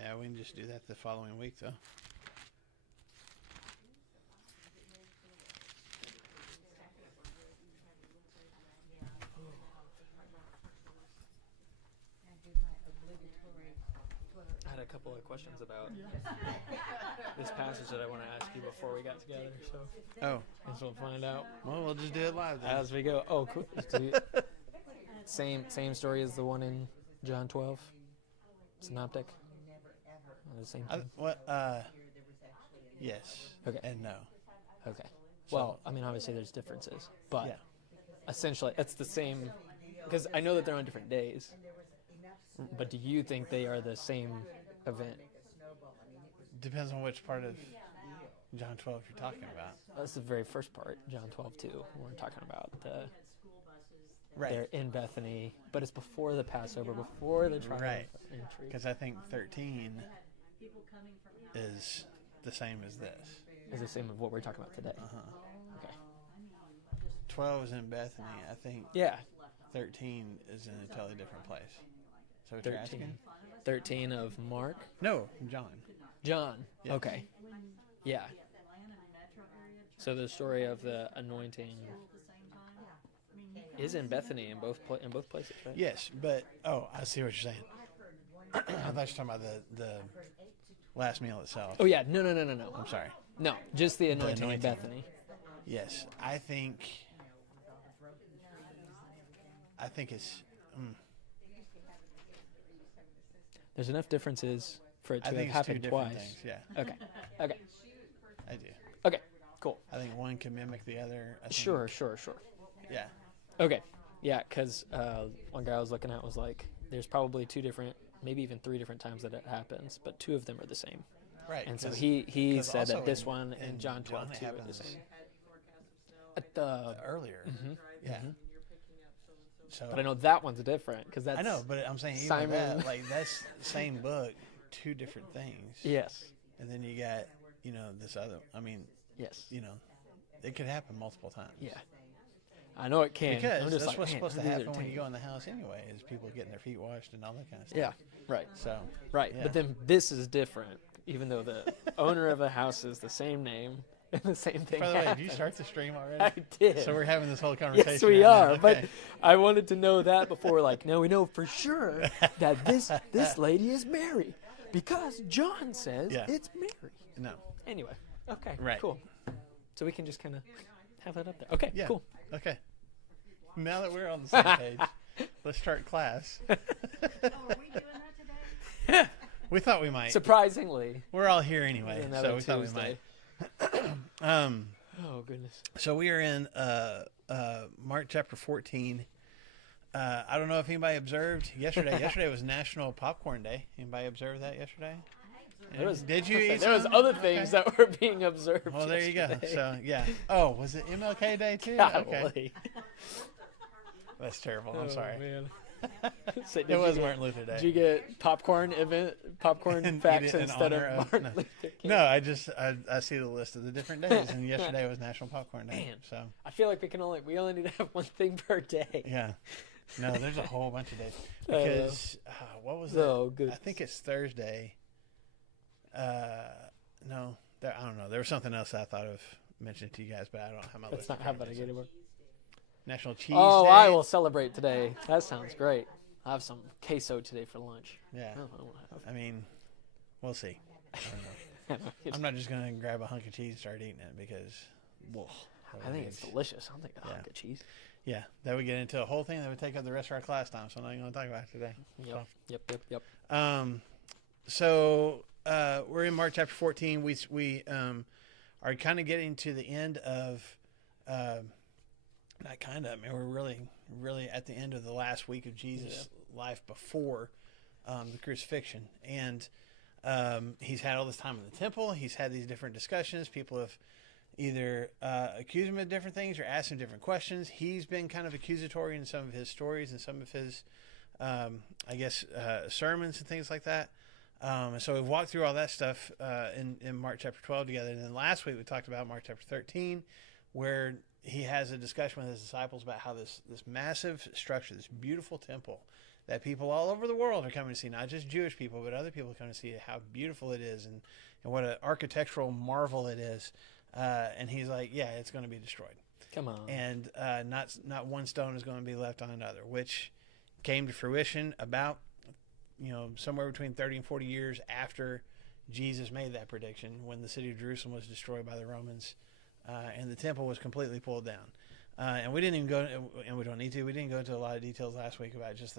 Yeah, we can just do that the following week, though. I had a couple of questions about this passage that I want to ask you before we got together. So, Oh, I just want to find out well, we'll just do it live then. as we go. Oh, cool. Same story as the one in John 12. Synoptic. The same thing. Yes. Okay. And no. Okay. So- Well, I mean, obviously there's differences, but Yeah. essentially it's the same. Because I know that they're on different days. But do you think they are the same event? Depends on which part of John 12 you're talking about. That's the very first part, John 12:2. We're talking about Right. they're in Bethany, but it's before the Passover, before the triumphal Right. entry. Because I think 13 is the same as this. It's the same of what we're talking about today. Uh-huh. Okay. 12 is in Bethany. I think Yeah. 13 is in a totally different place. So what you're 13. asking? 13 of Mark. No, John. John. Yeah. Okay. Yeah. So the story of the anointing is in Bethany in both places, right? Yes, but I see what you're saying. I thought you were talking about the last meal itself. Oh yeah. No. I'm sorry. No, just the anointing, in anointing. Bethany. Yes, I think it's. There's enough differences for it I to think have it's two happened different twice. things. Yeah, Okay. Okay. I do. Okay. Cool. I think one can mimic the other. I think, Sure. Yeah. Okay. Yeah, because one guy I was looking at was like, there's probably two different, maybe even three different times that it happens, but two of them are the same. Right. And so 'cause- he 'cause said also that this in- one in and John 12 it too are the happens same. At the, earlier. Yeah. So but I know that one's different because that's I know, but I'm saying even Simon. that, like that's the same book, two different things. Yes. And then you got, this other. I mean, Yes. it could happen multiple times. Yeah. I know it can. Because I'm that's just like, what's man, supposed to these are happen when you tame. go in the house anyway, is people getting their feet washed and all that kind of stuff. Yeah. Right. So Right. Yeah. But then this is different, even though the owner of the house is the same name and the same thing. by the way, did you happens. start the stream already? I did. So we're having this whole conversation. Yes, we right are. now. But Okay. I wanted to know that before. Like, now we know for sure that this lady is Mary because John says Yeah. it's Mary. No. Anyway, okay, Right. cool. So we can just kind of have that up there. Okay, Yeah. cool. Okay. Now that we're on the same page, let's start class. Oh, are we doing that today? We thought we might. Surprisingly, We're all here anyway, another so we thought we Tuesday. might. Oh goodness. So we are in Mark chapter 14. I don't know if anybody observed yesterday. Yesterday was National Popcorn Day. Anybody observe that yesterday? Did you eat There was some? other things Okay. that were being observed. Well, there you go. yesterday. So yeah. Oh, was it MLK Day too? Okay, Golly. that's terrible. I'm Oh, sorry. man. So did It you was get- Martin Luther Day. Did you get popcorn And facts eat it in instead honor of of- Martin no. Luther King? No, I see the list of the different days, and yesterday was National Popcorn Day. Man. So I feel like we only need to have one thing per day. yeah, no, there's a whole bunch of days because what was Oh, it? good. I think it's Thursday. No, I don't know. There was something else I thought of mentioning to you guys, but I don't have my Let's list. not in have front that of me, again so- anymore. National Cheese Oh, Day. I will celebrate today. That sounds great. I have some queso today for lunch. Yeah, I don't know what I have. I mean, we'll see. I don't know. I'm not just gonna grab a hunk of cheese and start eating it because, well, I think it's delicious. I don't think a hunk of cheese. Yeah, that would get into a whole thing that would take up the rest of our class time, so I'm not even going to talk about it today. Yep. So we're in Mark chapter 14. We are kind of getting to the end of, not kind of, I mean, we're really at the end of the last week of Jesus' life before the crucifixion. And he's had all this time in the temple. He's had these different discussions. People have either accused him of different things or asked him different questions. He's been kind of accusatory in some of his stories and some of his, sermons and things like that. And so we've walked through all that stuff in Mark chapter 12 together. And then last week we talked about Mark chapter 13, where he has a discussion with his disciples about how this massive structure, this beautiful temple that people all over the world are coming to see, not just Jewish people, but other people come to see how beautiful it is and what an architectural marvel it is. And he's like, yeah, it's going to be destroyed. Come on. And not one stone is going to be left on another, which came to fruition about, somewhere between 30 and 40 years after Jesus made that prediction, when the city of Jerusalem was destroyed by the Romans, and the temple was completely pulled down. And we didn't even go, and we don't need to, we didn't go into a lot of details last week about just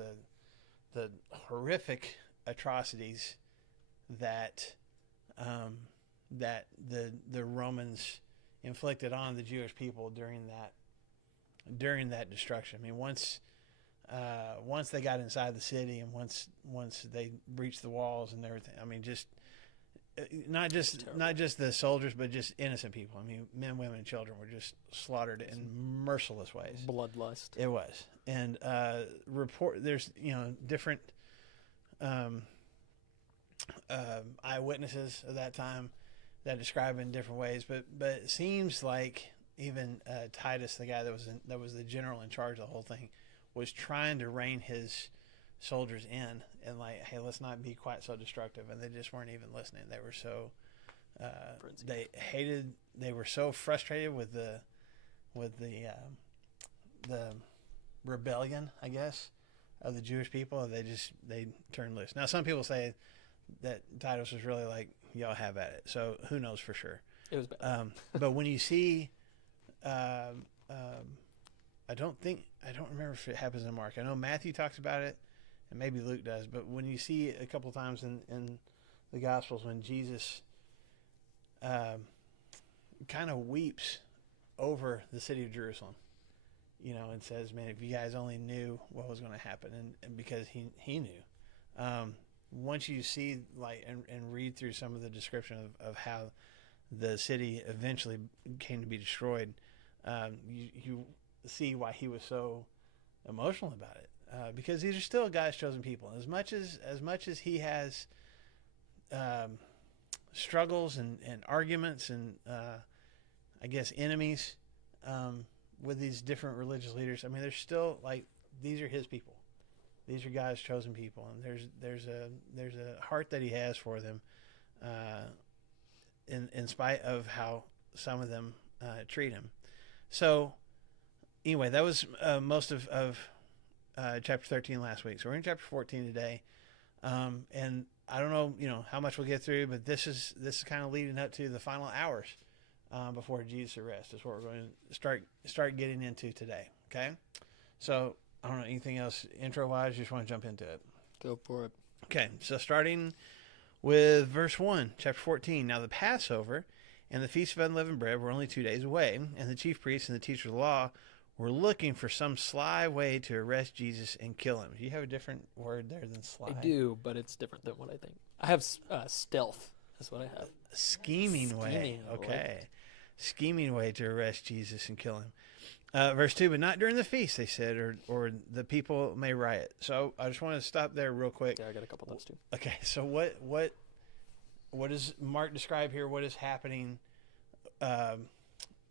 the horrific atrocities that the Romans inflicted on the Jewish people during that destruction. I mean, once they got inside the city, and once they breached the walls and everything, I mean, just not just the soldiers, but just innocent people. I mean, men, women, and children were just slaughtered in merciless ways. Bloodlust. It was, and there's different eyewitnesses of that time that describe it in different ways, but it seems like even Titus, the guy that was the general in charge of the whole thing, was trying to rein his soldiers in and like, hey, let's not be quite so destructive, and they just weren't even listening. They were so they were so frustrated with the rebellion, I guess, of the Jewish people. They turned loose. Now, some people say that Titus was really like, y'all have at it. So who knows for sure? It was bad. But when you see, I don't remember if it happens in Mark. I know Matthew talks about it, and maybe Luke does. But when you see a couple times in the Gospels when Jesus kind of weeps over the city of Jerusalem, and says, man, if you guys only knew what was going to happen, and because he knew. Once you see and read through some of the description of how the city eventually came to be destroyed, you see why he was so emotional about it, because these are still God's chosen people. As much as he has struggles and arguments and I guess enemies with these different religious leaders, I mean, there's still these are his people. These are God's chosen people, and there's a heart that he has for them, in spite of how some of them treat him. So, anyway, that was most of chapter 13 last week. So we're in chapter 14 today, and I don't know, how much we'll get through, but this is kind of leading up to the final hours before Jesus' arrest. Is what we're going to start getting into today. Okay, so. I don't know, anything else intro-wise? You just want to jump into it? Go for it. Okay, so starting with verse 1, chapter 14. Now the Passover and the Feast of Unleavened Bread were only 2 days away, and the chief priests and the teachers of the law were looking for some sly way to arrest Jesus and kill him. Do you have a different word there than sly? I do, but it's different than what I think. I have stealth. That's what I have. Scheming way. Okay. Scheming way to arrest Jesus and kill him. Verse 2, but not during the feast, they said, or the people may riot. So I just want to stop there real quick. Yeah, I got a couple of those too. Okay, so what does Mark describe here? What is happening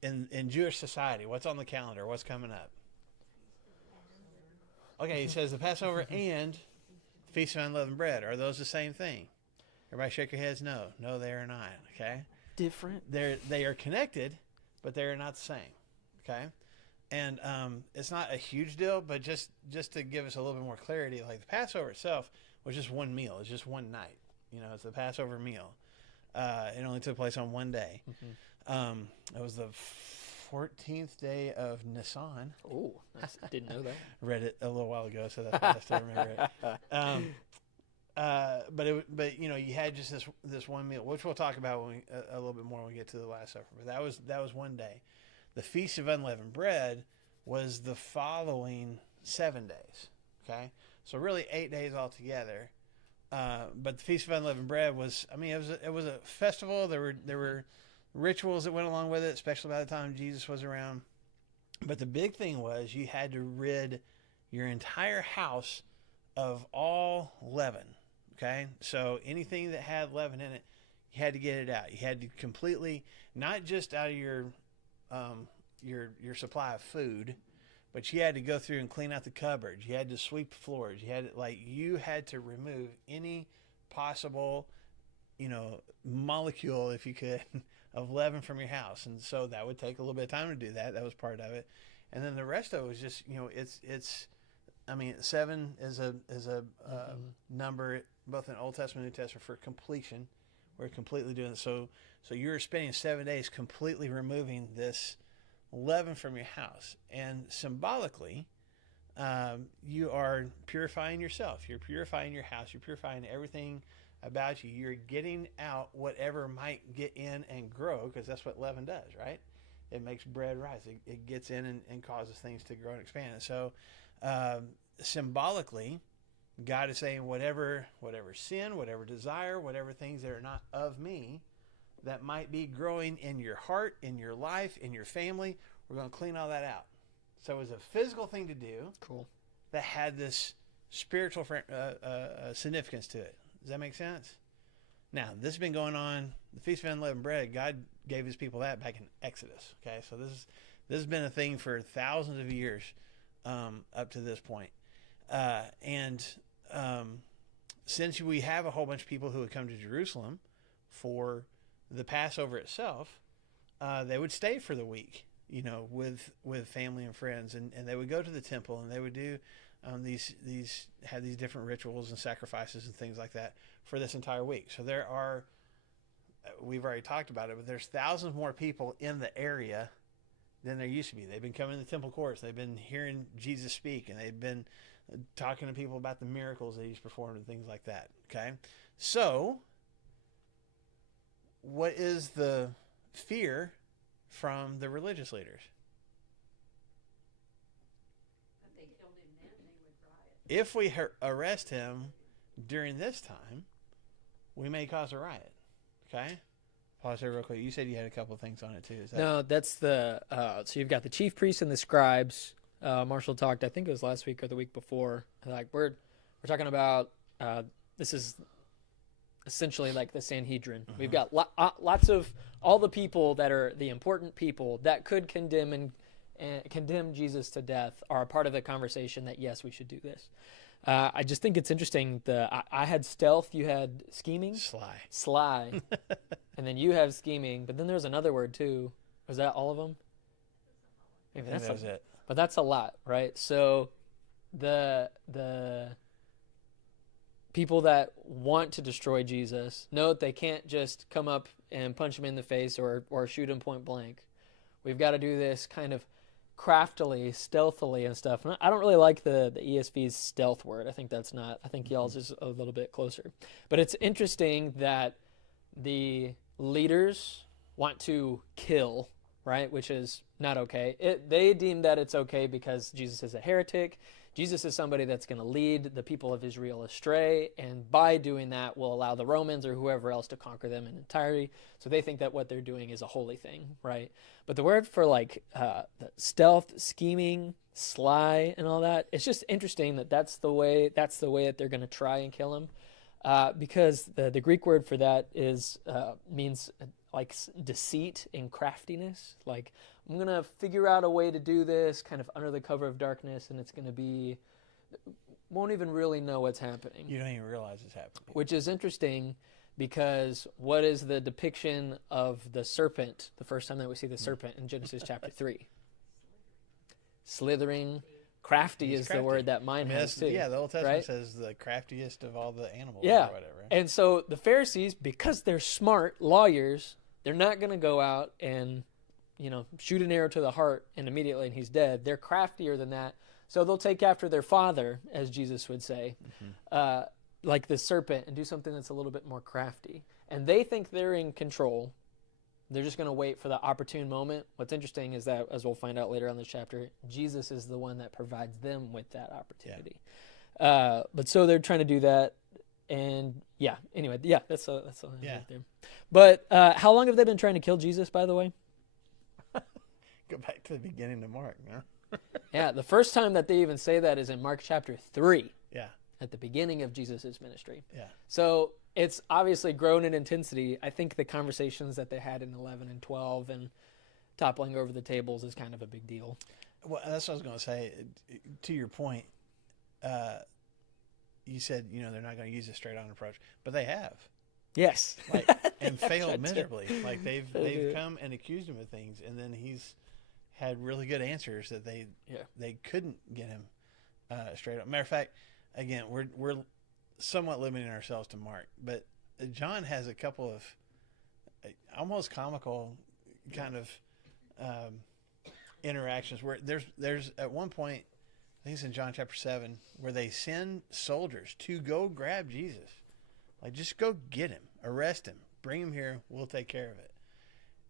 in Jewish society? What's on the calendar? What's coming up? Okay, he says the Passover and Feast of Unleavened Bread. Are those the same thing? Everybody shake your heads. No, they are not. Okay, different. They are connected, but they are not the same. Okay. And it's not a huge deal, but just to give us a little bit more clarity, like the Passover itself was just one meal. It's just one night. It's the Passover meal. It only took place on one day. Mm-hmm. It was the 14th day of Nisan. Oh, I didn't know that. Read it a little while ago, so that's why I still remember it. But you had just this one meal, which we'll talk about a little bit more when we get to the Last Supper. But that was one day. The Feast of Unleavened Bread was the following 7 days. Okay, so really 8 days altogether. But the Feast of Unleavened Bread was, it was a festival. There were rituals that went along with it, especially by the time Jesus was around. But the big thing was you had to rid your entire house of all leaven. Okay, so anything that had leaven in it, you had to get it out. You had to completely, not just out of your supply of food, but you had to go through and clean out the cupboards. You had to sweep the floors. You had to remove any possible, molecule, if you could, of leaven from your house. And so that would take a little bit of time to do that. That was part of it. And then the rest of it was just, seven is a number both in Old Testament and New Testament for completion. We're completely doing it. So you're spending 7 days completely removing this leaven from your house. And symbolically, you are purifying yourself. You're purifying your house. You're purifying everything about you. You're getting out whatever might get in and grow, because that's what leaven does, right? It makes bread rise. It gets in and causes things to grow and expand. And so symbolically, God is saying whatever sin, whatever desire, whatever things that are not of me that might be growing in your heart, in your life, in your family, we're going to clean all that out. So it was a physical thing to do. Cool. That had this spiritual significance to it. Does that make sense? Now, this has been going on, the Feast of Unleavened Bread, God gave his people that back in Exodus. Okay, so this has been a thing for thousands of years up to this point. Since we have a whole bunch of people who would come to Jerusalem for the Passover itself, they would stay for the week, with family and friends, and they would go to the temple, and they would do these different rituals and sacrifices and things like that for this entire week. So there are, we've already talked about it, but there's thousands more people in the area than there used to be. They've been coming to the temple courts. They've been hearing Jesus speak, and they've been talking to people about the miracles that he's performed and things like that. Okay, so what is the fear from the religious leaders? If they killed him then, they would riot. If we arrest him during this time, we may cause a riot. Okay? Pause there real quick. You said you had a couple of things on it too. Is that... No, that's the so you've got the chief priests and the scribes. Marshall talked, I think it was last week or the week before. Like we're talking about this is essentially like the Sanhedrin. Mm-hmm. We've got lots of all the people that are the important people that could condemn condemn Jesus to death are a part of the conversation that yes, we should do this. I just think it's interesting. I had stealth, you had scheming, sly, and then you have scheming. But then there's another word too. Was that all of them? Maybe that was it. But that's a lot, right? So the people that want to destroy Jesus know that they can't just come up and punch him in the face or shoot him point blank. We've got to do this kind of craftily, stealthily and stuff. And I don't really like the ESV's stealth word. I think that's not, I think y'all's is a little bit closer. But it's interesting that the leaders want to kill, right? Which is not okay. They deem that it's okay because Jesus is a heretic. Jesus is somebody that's going to lead the people of Israel astray, and by doing that will allow the Romans or whoever else to conquer them in entirety. So they think that what they're doing is a holy thing, right? But the word for like stealth, scheming, sly, and all that, it's just interesting that that's the way that they're going to try and kill him, because the Greek word for that is means like deceit and craftiness. Like, I'm going to figure out a way to do this kind of under the cover of darkness, and it's going to be, won't even really know what's happening. You don't even realize it's happening. Which is interesting because what is the depiction of the serpent, the first time that we see the serpent in Genesis chapter 3? Slithering. Crafty is the word that mine has too. Yeah, the Old Testament right? says the craftiest of all the animals yeah. or whatever. And so the Pharisees, because they're smart lawyers, they're not going to go out and shoot an arrow to the heart and immediately and he's dead. They're craftier than that. So they'll take after their father, as Jesus would say, like the serpent, and do something that's a little bit more crafty. And they think they're in control. They're just going to wait for the opportune moment. What's interesting is that, as we'll find out later on this chapter, Jesus is the one that provides them with that opportunity. Yeah. But so they're trying to do that. And anyway, that's a right there. But how long have they been trying to kill Jesus, by the way? Go back to the beginning of Mark, no? Yeah, the first time that they even say that is in Mark chapter 3. Yeah. At the beginning of Jesus' ministry. Yeah. So it's obviously grown in intensity. I think the conversations that they had in 11 and 12 and toppling over the tables is kind of a big deal. Well, that's what I was going to say. To your point, you said they're not going to use a straight on approach, but they have, Yes. like, and failed tried to. miserably. Like they've do. come and accused him of things, and then he's had really good answers that they couldn't get him straight on. Matter of fact, again, we're somewhat limiting ourselves to Mark, but John has a couple of almost comical kind of interactions where there's at one point, I think it's in John chapter 7, where they send soldiers to go grab Jesus. Like, just go get him, arrest him, bring him here, we'll take care of it.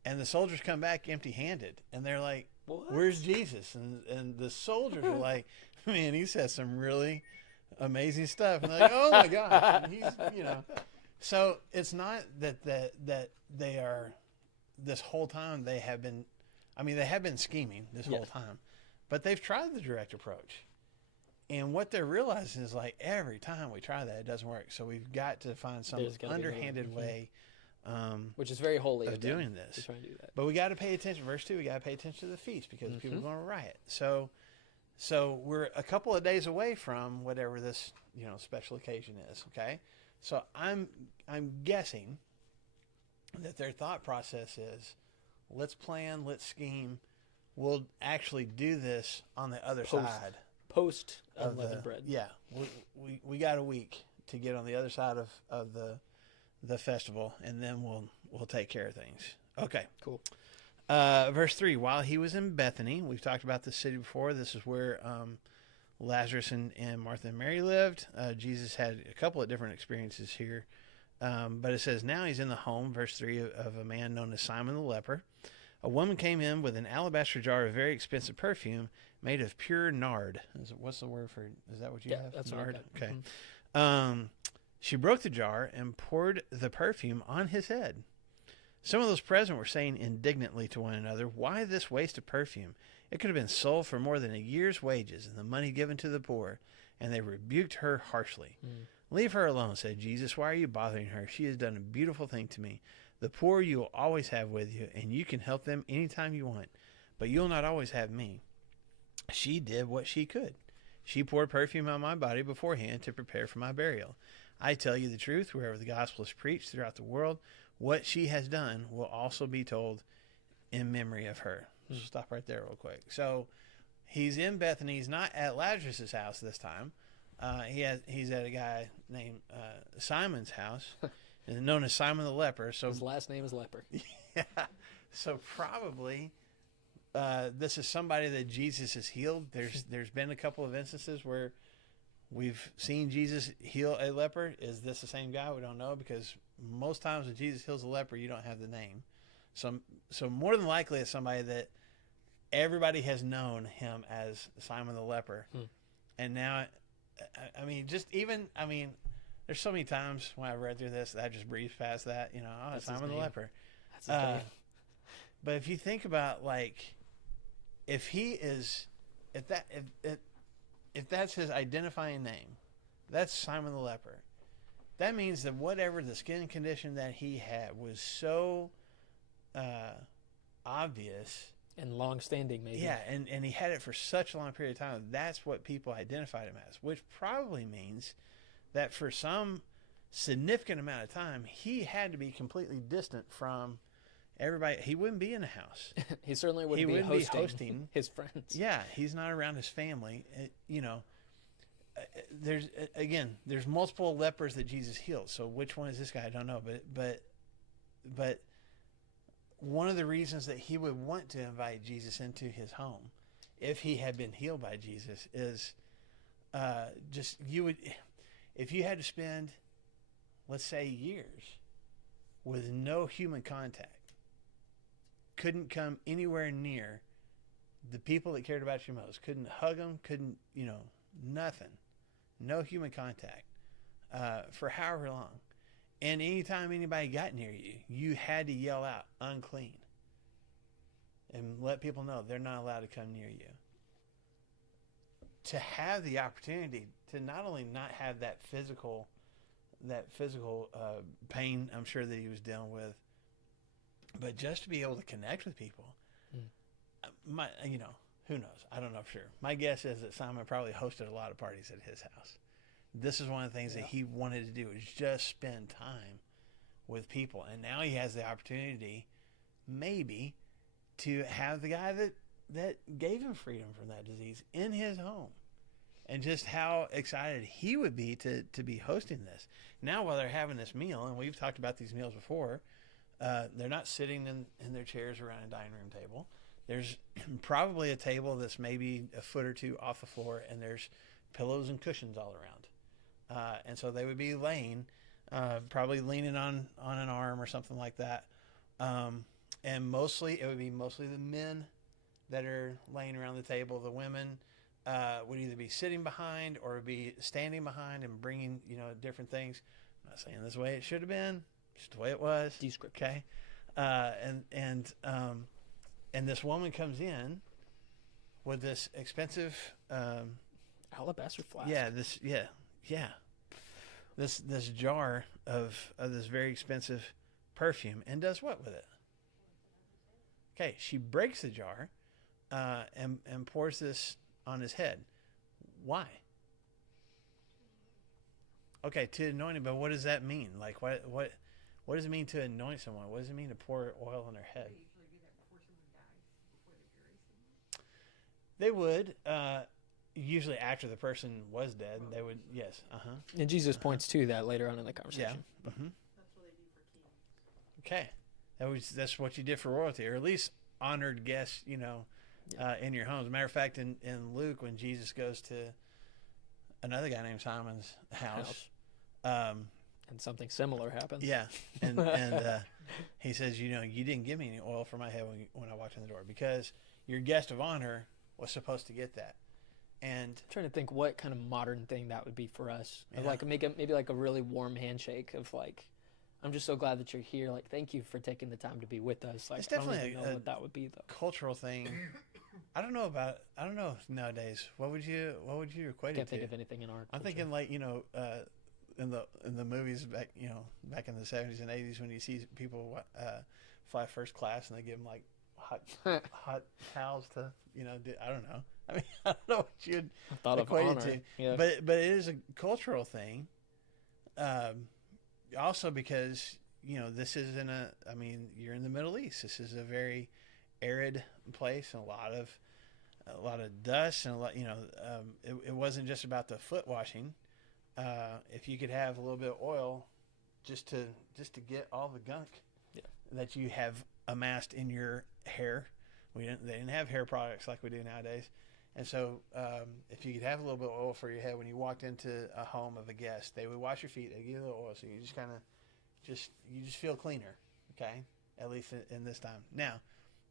And the soldiers come back empty-handed, and they're like, What? "Where's Jesus?" And the soldiers are like, "Man, he said some really amazing stuff." And they're like, "Oh my gosh." And he's, So it's not that they are, this whole time they have been, they have been scheming this whole time, but they've tried the direct approach. And what they're realizing is, like, every time we try that, it doesn't work. So we've got to find some underhanded way, which is very holy of doing this. To try and do that. But we got to pay attention. Verse 2, we got to pay attention to the feast because people are going to riot. So we're a couple of days away from whatever this special occasion is. Okay, so I'm guessing that their thought process is, let's plan, let's scheme. We'll actually do this on the other side. Post Of unleavened bread. Yeah, we got a week to get on the other side of the festival, and then we'll take care of things. Okay, Cool. Verse 3, while he was in Bethany, we've talked about this city before. This is where Lazarus and Martha and Mary lived. Jesus had a couple of different experiences here. But it says, now he's in the home, verse 3, of a man known as Simon the leper. A woman came in with an alabaster jar of very expensive perfume made of pure nard. What's the word for it? Is that what you have? Yeah, that's nard? what I got. Okay. Mm-hmm. She broke the jar and poured the perfume on his head. Some of those present were saying indignantly to one another, why this waste of perfume? It could have been sold for more than a year's wages and the money given to the poor. And they rebuked her harshly. Leave her alone, said Jesus. Why are you bothering her? She has done a beautiful thing to me. The poor you will always have with you, and you can help them anytime you want. But you'll not always have me. She did what she could. She poured perfume on my body beforehand to prepare for my burial. I tell you the truth, wherever the gospel is preached throughout the world, what she has done will also be told in memory of her. We'll stop right there real quick. So he's in Bethany. He's not at Lazarus' house this time. He's at a guy named Simon's house, known as Simon the leper. So His last name is Leper. yeah. So probably this is somebody that Jesus has healed. There's been a couple of instances where we've seen Jesus heal a leper. Is this the same guy? We don't know, because most times when Jesus heals a leper, you don't have the name. So more than likely it's somebody that everybody has known him as Simon the leper. And now, there's so many times when I read through this that I just breezed past that, That's Simon his the name. leper. That's his name. But if you think about, like, if that's his identifying name, that's Simon the leper. That means that whatever the skin condition that he had was so obvious And long-standing, maybe. Yeah, and he had it for such a long period of time. That's what people identified him as, which probably means that for some significant amount of time, he had to be completely distant from everybody. He wouldn't be in the house. He certainly wouldn't be hosting his friends. Yeah, he's not around his family. There's multiple lepers that Jesus healed. So which one is this guy? I don't know. But one of the reasons that he would want to invite Jesus into his home, if he had been healed by Jesus, is if you had to spend, let's say, years with no human contact, couldn't come anywhere near the people that cared about you most, couldn't hug them, nothing, no human contact for however long. And anytime anybody got near you, you had to yell out, unclean, and let people know they're not allowed to come near you. To have the opportunity to not only not have that physical pain I'm sure that he was dealing with, but just to be able to connect with people. Who knows? I don't know for sure. My guess is that Simon probably hosted a lot of parties at his house. This is one of the things that he wanted to do, is just spend time with people. And now he has the opportunity, maybe, to have the guy that gave him freedom from that disease in his home. And just how excited he would be to be hosting this. Now, while they're having this meal, and we've talked about these meals before, they're not sitting in their chairs around a dining room table. There's probably a table that's maybe a foot or two off the floor, and there's pillows and cushions all around. And so they would be laying, probably leaning on an arm or something like that. And it would be mostly the men that are laying around the table. The women would either be sitting behind or be standing behind and bringing, different things. I'm not saying this is the way it should have been, just the way it was. Descriptive. Okay. And this woman comes in with this expensive alabaster flask. This jar of this very expensive perfume, and does what with it? Okay, she breaks the jar and pours this on his head. Why? Okay, to anoint him, but what does that mean? Like, what does it mean to anoint someone? What does it mean to pour oil on their head? They would, usually after the person was dead, they would, yes, And Jesus points to that later on in the conversation. Yeah. Mm-hmm. That's what they do for kings. Okay, that's what you did for royalty, or at least honored guests, in your homes. As a matter of fact, in Luke, when Jesus goes to another guy named Simon's house. And something similar happens. Yeah, and he says, you didn't give me any oil for my head when I walked in the door, because your guest of honor was supposed to get that. And I'm trying to think what kind of modern thing that would be for us. Yeah. Like maybe like a really warm handshake of like, I'm just so glad that you're here. Like, thank you for taking the time to be with us. Like, it's definitely I don't even know what that would be though. Cultural thing. I don't know nowadays. What would you equate it to? Can't think of anything in our culture. I'm thinking like, in the movies back in the 70s and 80s, when you see people fly first class and they give them like hot towels to do, I don't know. I mean, I don't know what you'd equate it to. Yeah. But it is a cultural thing. Also because this isn't you're in the Middle East. This is a very arid place, and a lot of dust, and a lot. It wasn't just about the foot washing. If you could have a little bit of oil, just to get all the gunk that you have amassed in your hair. They didn't have hair products like we do nowadays, and so if you could have a little bit of oil for your head when you walked into a home of a guest, they would wash your feet. They give you a little oil, so you just kind of you just feel cleaner. Okay, at least in this time. Now,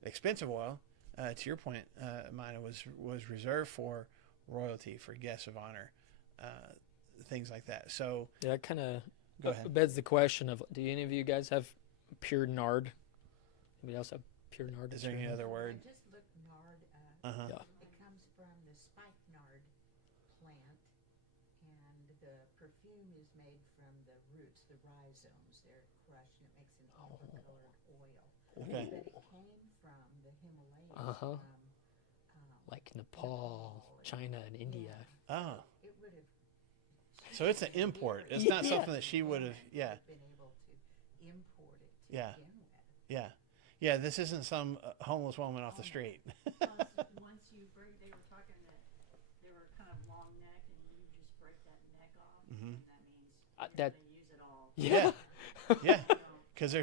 expensive oil, to your point, mine was reserved for royalty, for guests of honor. Things like that. So yeah, that kind of go ahead. Beds the question of, do any of you guys have pure nard? Anybody else have pure nard? Is there any other word? I just looked nard. Yeah. It comes from the spikenard plant, and the perfume is made from the roots, the rhizomes. They're crushed, and it makes an amber-colored oil. Okay. But it came from the Himalayas, Like Nepal, China, and India. Oh. It would have. So it's an import. It's not something that she would have. Yeah. Been able to import it to Yeah. begin with. Yeah. Yeah. This isn't some homeless woman off the street. Once you break, they were talking that they were kind of long neck, and you just break that neck off, and that means you're that- going to use it all. Yeah. Yeah. Because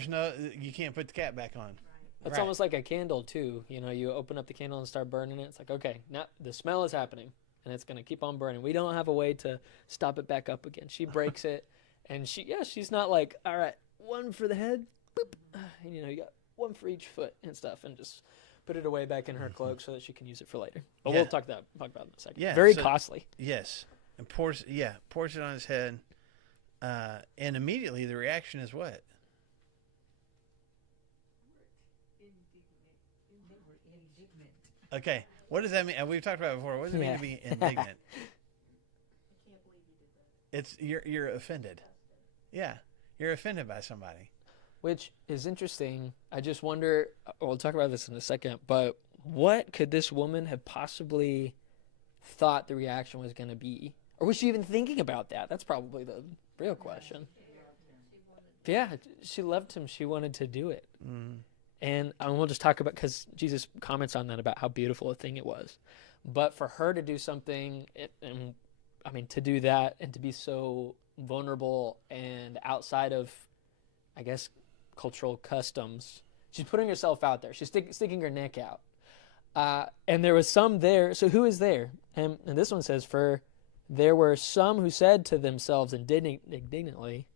you can't put the cap back on. That's almost like a candle too. You open up the candle and start burning it. It's like, okay, now the smell is happening, and it's going to keep on burning. We don't have a way to stop it back up again. She breaks it, and she's not like, all right, one for the head, boop, and you got one for each foot and stuff, and just put it away back in her cloak so that she can use it for later. But we'll talk about it in a second. Yeah, Very so- costly. Yes. And pours it on his head, and immediately the reaction is what? They were indignant. Okay. What does that mean? And we've talked about it before. What does it mean to be indignant? I can't believe you did that. It's you're offended. Yeah. You're offended by somebody. Which is interesting. I just wonder, we'll talk about this in a second, but what could this woman have possibly thought the reaction was going to be? Or was she even thinking about that? That's probably the real question. Yeah, she loved him. She wanted to do it. And we'll just talk about, because Jesus comments on that, about how beautiful a thing it was. But for her to do something, to do that and to be so vulnerable and outside of, I guess, cultural customs, she's putting herself out there. She's sticking her neck out. And there was some there. So who is there? And this one says, for there were some who said to themselves indignantly,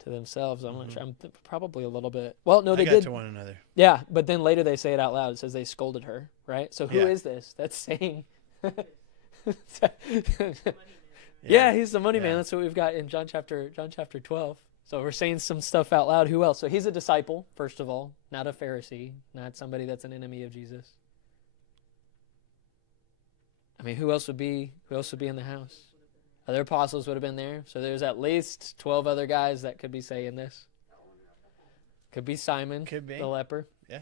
to themselves. I'm not sure. I'm probably a little bit. Well, no, they did to one another. Yeah, but then later they say it out loud. It says they scolded her, right? So who is this that's saying? Yeah, he's the money man. That's what we've got in John chapter 12. So we're saying some stuff out loud. Who else? So he's a disciple, first of all, not a Pharisee, not somebody that's an enemy of Jesus. I mean, who else would be in the house? Other apostles would have been there. So there's at least 12 other guys that could be saying this. Could be Simon, the leper. Yeah.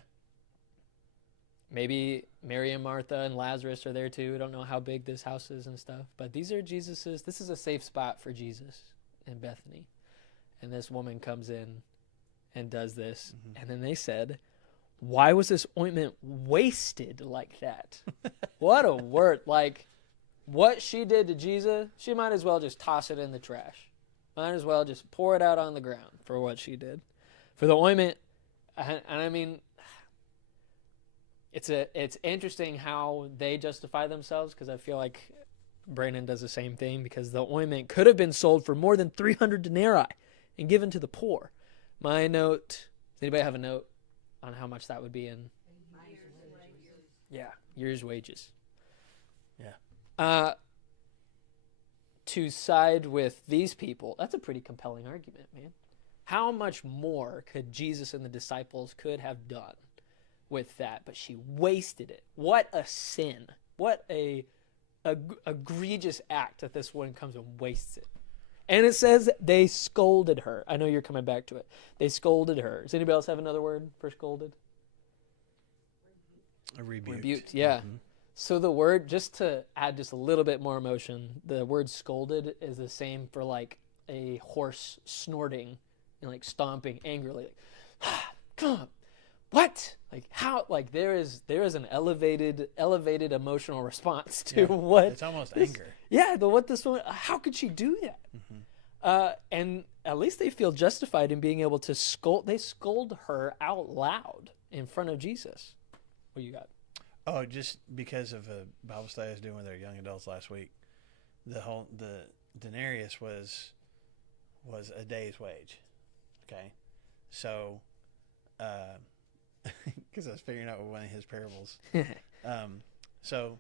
Maybe Mary and Martha and Lazarus are there too. I don't know how big this house is and stuff. But these are Jesus's. This is a safe spot for Jesus in Bethany. And this woman comes in and does this. And then they said, why was this ointment wasted like that? What a word. Like, what she did to Jesus, she might as well just toss it in the trash. Might as well just pour it out on the ground for what she did. For the ointment, and I mean, it's interesting how they justify themselves, because I feel like Brandon does the same thing, because the ointment could have been sold for more than 300 denarii and given to the poor. My note, does anybody have a note on how much that would be in? Year's wages. Yeah. To side with these people, that's a pretty compelling argument, man. How much more could Jesus and the disciples could have done with that? But she wasted it. What a sin. What a egregious act that this one comes and wastes it. And it says they scolded her. I know you're coming back to it. They scolded her. Does anybody else have another word for scolded? Rebuked, yeah. So the word, just to add just a little bit more emotion, the word scolded is the same for like a horse snorting and like stomping angrily. Like, come on, what? Like how? Like there is an elevated emotional response to what? It's almost anger. Yeah, what this woman? How could she do that? And at least they feel justified in being able to scold. They scold her out loud in front of Jesus. What you got? Oh, just because of a Bible study I was doing with our young adults last week, the denarius was a day's wage. Okay, so because I was figuring out one of his parables. So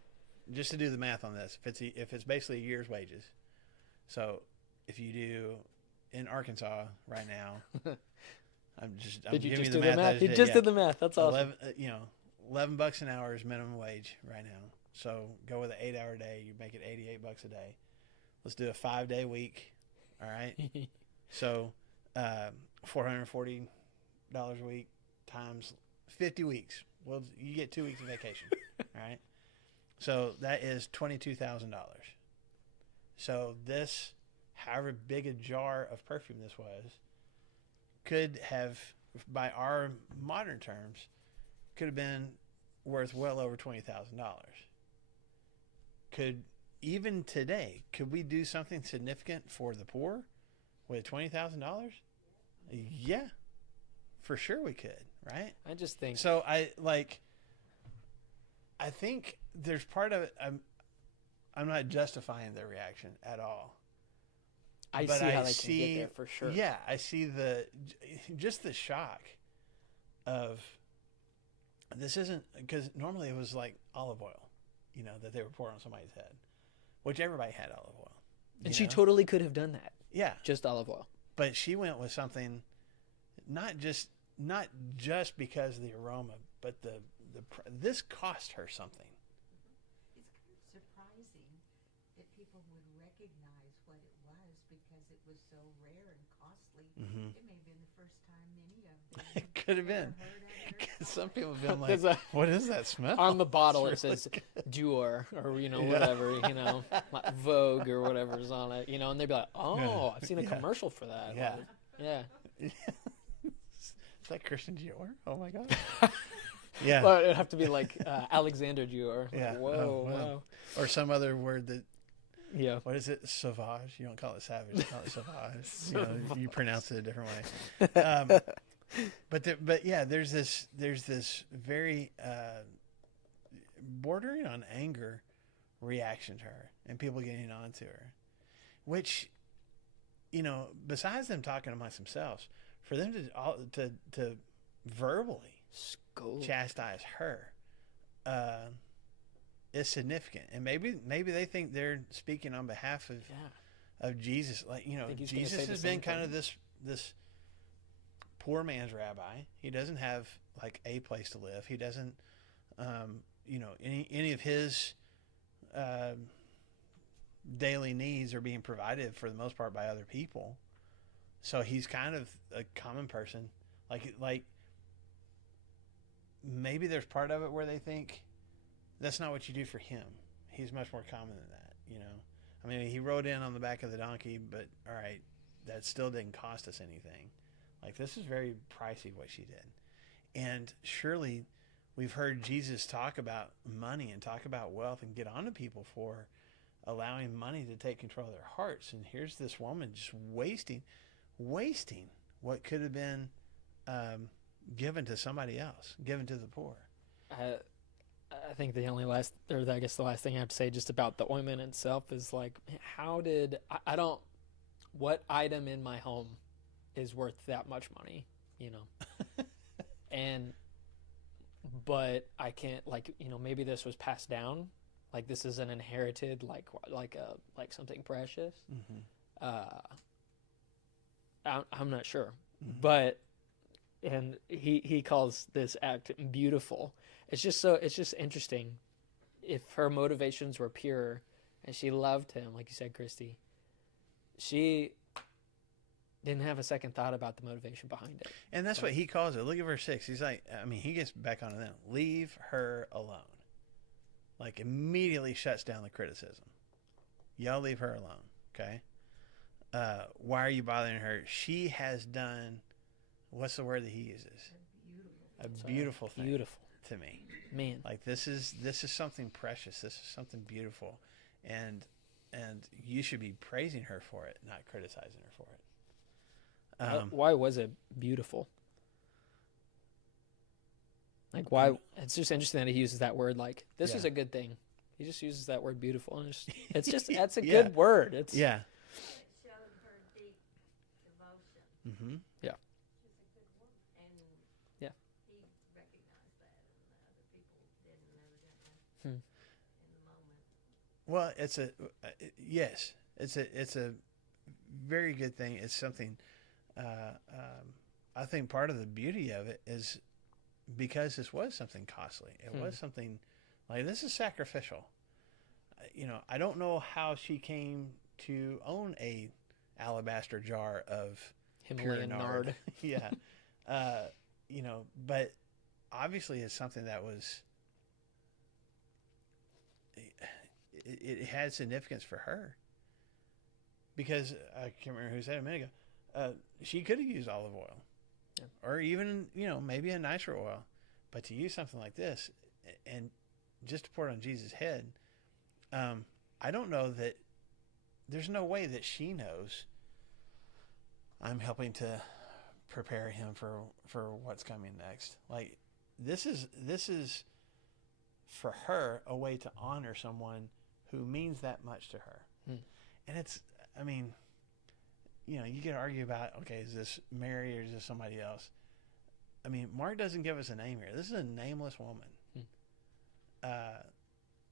just to do the math on this, if it's basically a year's wages, so if you do in Arkansas right now, I'm giving you the math. He just did the math. That's awesome. $11 an hour is minimum wage right now. So go with an 8-hour day. You make it $88 a day. Let's do a 5-day week. All right. So $440 a week times 50 weeks. Well, you get 2 weeks of vacation. All right. So that is $22,000. So this, however big a jar of perfume this was, could have, by our modern terms, could have been worth well over $20,000. Could, even today, could we do something significant for the poor with $20,000? Yeah, for sure we could, right? I just think so. I think there's part of it. I'm not justifying their reaction at all. I see how they can get there for sure. Yeah, I see just the shock of. This isn't, because normally it was like olive oil, that they were pouring on somebody's head, which everybody had olive oil. And she totally could have done that. Yeah. Just olive oil. But she went with something, not just because of the aroma, but this cost her something. It's kind of surprising that people would recognize what it was because it was so rare and costly. It may have been the first time many of them It could have been. Some people have been like, There's a- what is that smell? On the bottle, it It's really says good. Dior or Yeah. whatever, like Vogue or whatever's on it, and they'd be like, "Oh, Yeah. I've seen a Yeah. commercial for that." Yeah. Or, yeah. Is that Christian Dior? Oh my God. Yeah. Well, it'd have to be like Alexander Dior. Like, Yeah. Whoa, Oh, wow. wow. Or some other word that, Yeah. what is it? Sauvage. You don't call it savage. You call it sauvage. You pronounce it a different way. But yeah, there's this very bordering on anger reaction to her and people getting on to her, which, besides them talking amongst themselves, for them to verbally Scold. chastise her is significant. And maybe they think they're speaking on behalf of Yeah. of Jesus. Like, think he's gonna Jesus say the has same been kind thing. of this poor man's rabbi. He doesn't have like a place to live. He doesn't, any of his daily needs are being provided for the most part by other people. So he's kind of a common person. Like maybe there's part of it where they think that's not what you do for him. He's much more common than that, I mean, he rode in on the back of the donkey, but all right, that still didn't cost us anything. Like, this is very pricey what she did. And surely we've heard Jesus talk about money and talk about wealth and get on to people for allowing money to take control of their hearts. And here's this woman just wasting what could have been given to somebody else, given to the poor. I think the last thing I have to say just about the ointment itself is like, how did what item in my home is worth that much money, but I can't, maybe this was passed down, like this is an inherited, like something precious. I'm not sure, but and he calls this act beautiful. It's just interesting. If her motivations were pure and she loved him, like you said, Christy, she didn't have a second thought about the motivation behind it. And that's what he calls it. Look at verse 6. He's like, he gets back on them. Leave her alone. Like, immediately shuts down the criticism. Y'all leave her alone, okay? Why are you bothering her? She has done, what's the word that he uses? A beautiful thing. Beautiful. To me, Man. like this is something precious. This is something beautiful, and you should be praising her for it, not criticizing her for it. Why was it beautiful? Like, why? It's just interesting that he uses that word. Like, this is a good thing. He just uses that word beautiful, and it's just that's a Yeah. good word. It's Yeah. It showed her deep devotion. Mm-hmm. Yeah. She's a good woman. And Yeah. he recognized that, and the other people didn't, evidently, Hmm. in the moment. Well, yes, it's a very good thing. It's something. I think part of the beauty of it is because this was something costly. It was something like, this is sacrificial. I don't know how she came to own a alabaster jar of Himalayan pure nard. Yeah. But obviously it's something that was, it had significance for her, because I can't remember who said it a minute ago. She could have used olive oil, or even, maybe a nicer oil, but to use something like this and just to pour it on Jesus' head, I don't know that there's no way that she knows I'm helping to prepare him for what's coming next. Like, this is for her a way to honor someone who means that much to her. And it's, you could argue about, okay, is this Mary or is this somebody else? Mark doesn't give us a name here. This is a nameless woman.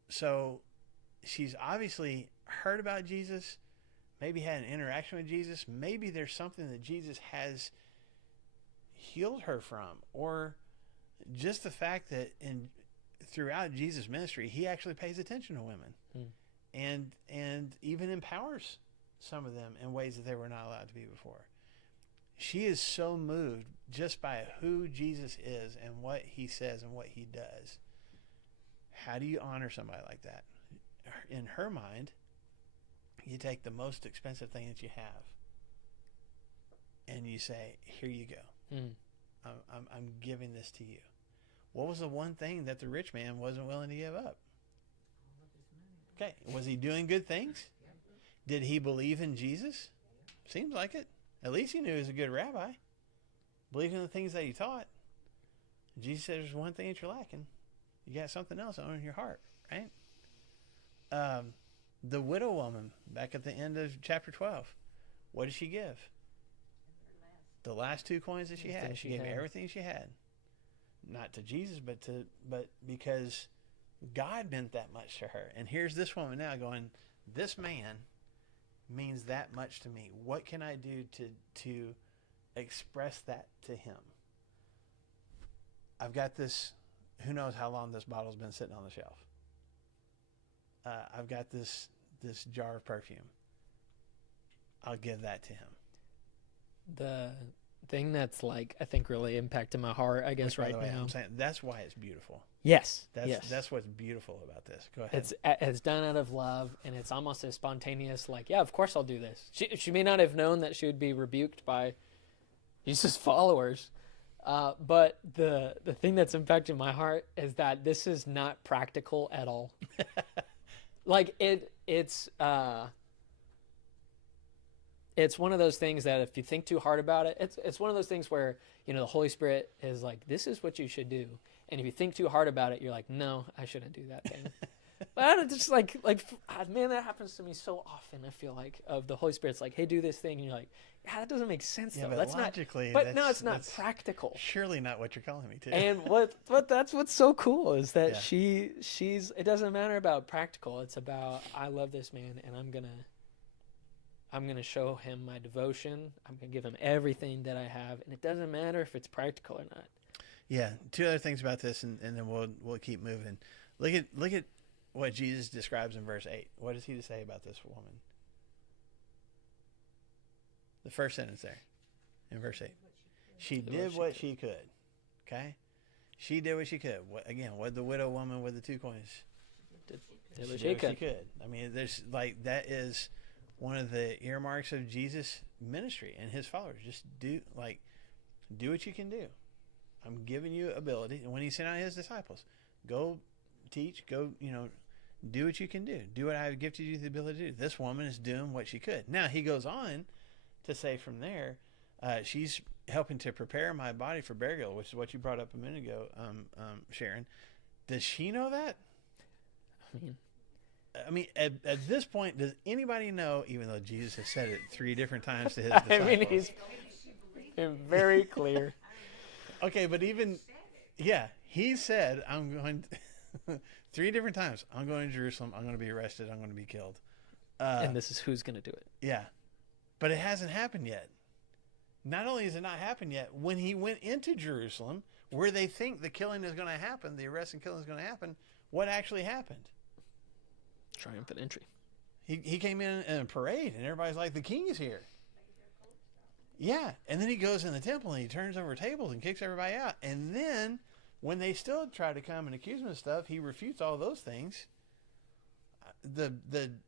So she's obviously heard about Jesus, maybe had an interaction with Jesus. Maybe there's something that Jesus has healed her from, or just the fact that throughout Jesus' ministry, he actually pays attention to women and even empowers some of them in ways that they were not allowed to be before. She is so moved just by who Jesus is and what he says and what he does. How do you honor somebody like that? In her mind, you take the most expensive thing that you have and you say, here you go. I'm giving this to you. What was the one thing that the rich man wasn't willing to give up? Okay. Was he doing good things? Did he believe in Jesus? Seems like it. At least he knew he was a good rabbi. Believed in the things that he taught. Jesus said, there's one thing that you're lacking. You got something else on your heart, right? The widow woman, back at the end of chapter 12, what did she give? The last 2 coins that she had. She gave everything she had. Not to Jesus, but because God meant that much to her. And here's this woman now going, this man means that much to me. What can I do to express that to him? I've got this, who knows how long this bottle's been sitting on the shelf. I've got this jar of perfume. I'll give that to him. The thing that's like, I think really impacted my heart, I guess, Which, by right the way, now. I'm saying that's why it's beautiful. Yes. That's what's beautiful about this. Go ahead. It's done out of love, and it's almost a spontaneous, like, yeah, of course I'll do this. She may not have known that she would be rebuked by Jesus' followers, but the thing that's impacted my heart is that this is not practical at all. Like it's one of those things that if you think too hard about it, it's one of those things where, the Holy Spirit is like, this is what you should do. And if you think too hard about it, you're like, no, I shouldn't do that thing. But it's just like, man, that happens to me so often. I feel like of the Holy Spirit's like, hey, do this thing. And you're like, yeah, that doesn't make sense though. But That's logically, not, but no, it's not practical. Surely not what you're calling me to. And that's what's so cool is that Yeah. she's, it doesn't matter about practical. It's about, I love this man and I'm going to show him my devotion. I'm going to give him everything that I have. And it doesn't matter if it's practical or not. Yeah. 2 other things about this, and then we'll keep moving. Look at what Jesus describes in verse 8. What does he say about this woman? The first sentence there in verse 8. She did what she could. Okay? She did what she could. What the widow woman with the 2 coins? Did She what did she what could. I mean, that is one of the earmarks of Jesus' ministry and his followers. Just do what you can do. I'm giving you ability. And when he sent out his disciples, go teach, go, do what you can do. Do what I have gifted you the ability to do. This woman is doing what she could. Now, he goes on to say from there, she's helping to prepare my body for burial, which is what you brought up a minute ago, Sharon. Does she know that? I mean, at this point, does anybody know, even though Jesus has said it 3 different times to his disciples? I mean, he's very clear. Okay, but he said, I'm going 3 different times. I'm going to Jerusalem. I'm going to be arrested. I'm going to be killed. And this is who's going to do it. Yeah. But it hasn't happened yet. Not only has it not happened yet, when he went into Jerusalem, where they think the killing is going to happen, the arrest and killing is going to happen, what actually happened? Triumphant entry. He came in a parade, and everybody's like, the king is here. Yeah, and then he goes in the temple, and he turns over tables and kicks everybody out. And then, when they still try to come and accuse him of stuff, he refutes all those things. The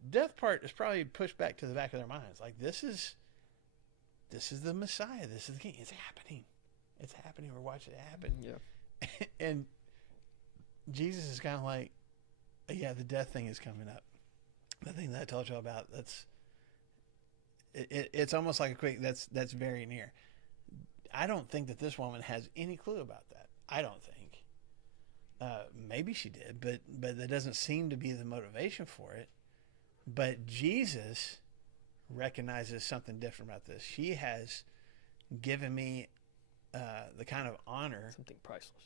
death part is probably pushed back to the back of their minds. Like, this is the Messiah. This is the king. It's happening. It's happening. We're watching it happen. Yeah. And Jesus is kind of like, yeah, the death thing is coming up. The thing that I told you about, it's almost like a quick, that's very near. I don't think that this woman has any clue about that. I don't think. Maybe she did, but that doesn't seem to be the motivation for it. But Jesus recognizes something different about this. She has given me the kind of honor, Something priceless.